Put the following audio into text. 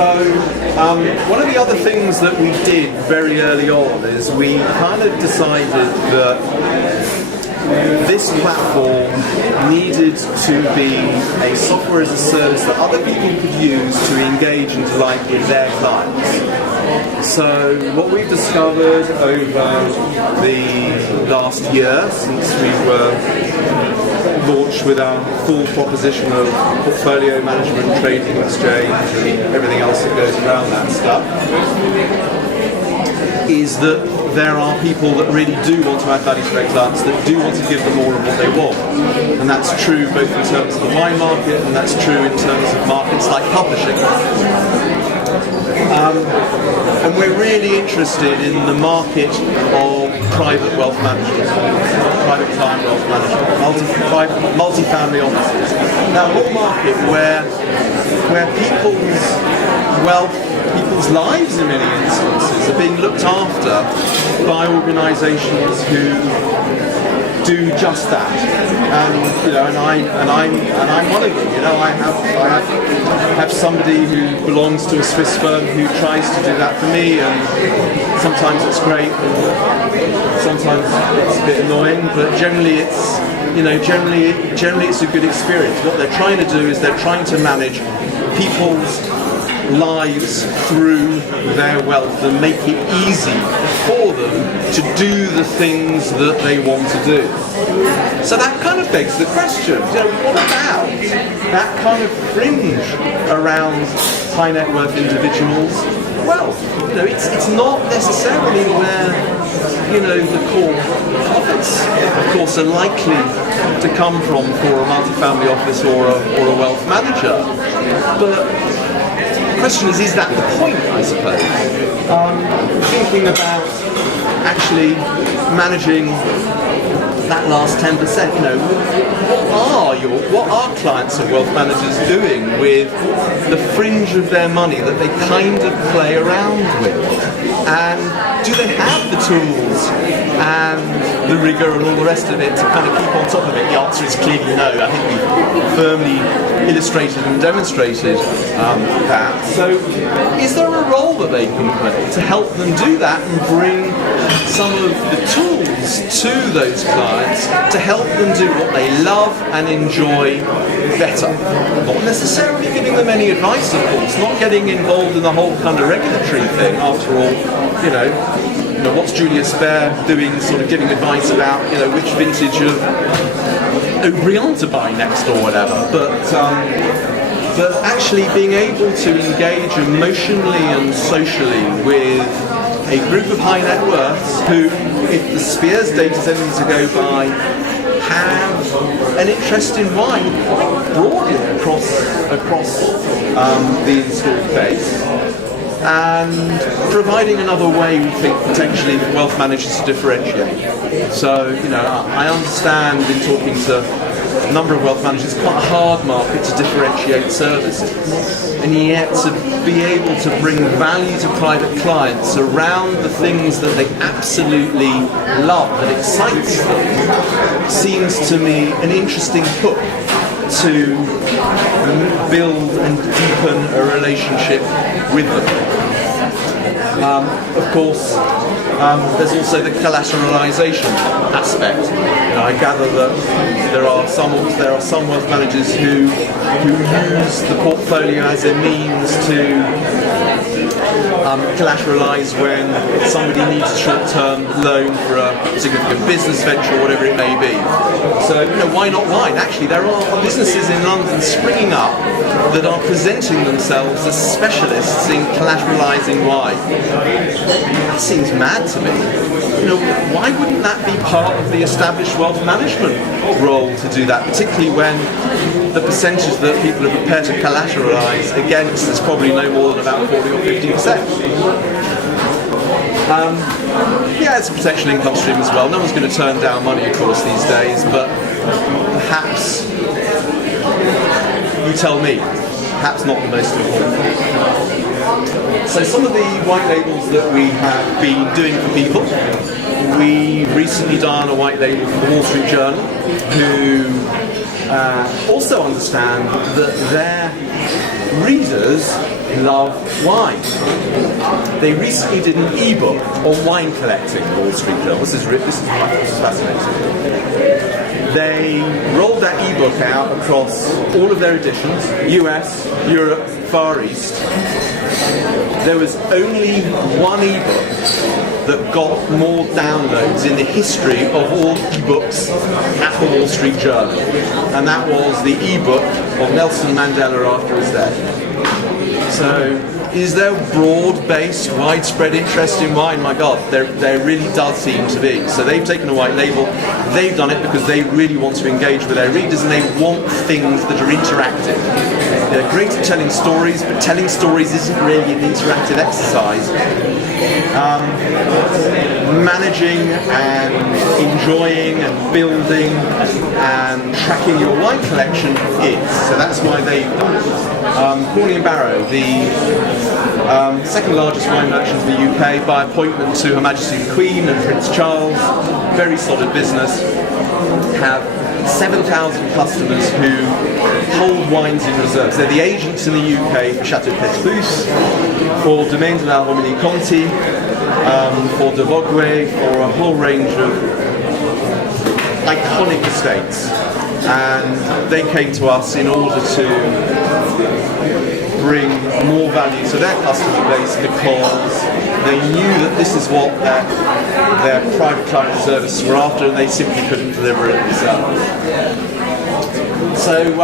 So one of the other things that we did very early on is we kind of decided that this platform needed to be a software as a service that other people could use to engage and delight with their clients. So what we've discovered over the last year, since we were launched with our full proposition of portfolio management, trading exchange, and everything else that goes around that stuff, is that there are people that really do want to add value to their clients, that do want to give them more of what they want. And that's true both in terms of the wine market, and that's true in terms of markets like publishing. And we're really interested in the market of private wealth management, private client wealth management, multi-family offices. Now, a whole market where people's wealth, people's lives in many instances are being looked after by organisations who do just that, and I'm one of them. I have somebody who belongs to a Swiss firm who tries to do that for me, and sometimes it's great, and sometimes it's a bit annoying. But generally, it's a good experience. What they're trying to do is they're trying to manage people's lives through their wealth and make it easy for them to do the things that they want to do. So that kind of begs the question, what about that kind of fringe around high net worth individuals' wealth? It's not necessarily where the core profits, of course, are likely to come from for a multifamily office or a wealth manager. But the question is that the point, I suppose? Thinking about actually managing that last 10%, what are clients and wealth managers doing with the fringe of their money that they kind of play around with? And do they have the tools and the rigour and all the rest of it to kind of keep on top of it? The answer is clearly no. I think we firmly illustrated and demonstrated that. So is there a role that they can play to help them do that and bring some of the tools to those clients to help them do what they love and enjoy better? Not necessarily giving them any advice, of course, not getting involved in the whole kind of regulatory thing. After all, what's Julius Baer doing, sort of giving advice about, which vintage of O'Brien to buy next or whatever, but actually being able to engage emotionally and socially with a group of high net worths who, if the Spears data is anything to go by, have an interest in wine quite broadly across the installed base, and providing another way, we think, potentially for wealth managers to differentiate. So, I understand in talking to a number of wealth managers, it's quite a hard market to differentiate services, and yet to be able to bring value to private clients around the things that they absolutely love, that excites them, seems to me an interesting hook to build and deepen a relationship with them. Of course, there's also the collateralization aspect. I gather that there are some wealth managers who use the portfolio as a means to collateralize when somebody needs a short-term loan for a significant business venture or whatever it may be. So, why not wine? Actually, there are businesses in London springing up that are presenting themselves as specialists in collateralizing wine. That seems mad to me. Why wouldn't that be part of the established wealth management role to do that, particularly when the percentage that people are prepared to collateralize against is probably no more than about 40 or 50%. It's a potential income stream as well. No one's going to turn down money, of course, these days, but perhaps, you tell me, perhaps not the most important. So some of the white labels that we have been doing for people, we recently done a white label for the Wall Street Journal, who also understand that their readers love wine. They recently did an ebook on wine collecting, Wall Street Journal. This is fascinating. They rolled that ebook out across all of their editions, US, Europe, Far East. There was only one ebook that got more downloads in the history of all ebooks at the Wall Street Journal, and that was the ebook of Nelson Mandela after his death. So, is there broad-based, widespread interest in wine? My God, there really does seem to be. So they've taken a white label, they've done it because they really want to engage with their readers and they want things that are interactive. They're great at telling stories, but telling stories isn't really an interactive exercise. Managing and enjoying and building and tracking your wine collection is. So that's why they've done it. Corney & Barrow, the second largest wine merchant in the UK, by appointment to Her Majesty the Queen and Prince Charles, very solid business, have 7,000 customers who hold wines in reserves. They're the agents in the UK for Chateau Petrus, for Domaine de la Romilly Conti, for de Vogüé, for a whole range of iconic estates. And they came to us in order to bring more value to their customer base because they knew that this is what their private client reservists were after, and they simply couldn't deliver it themselves. So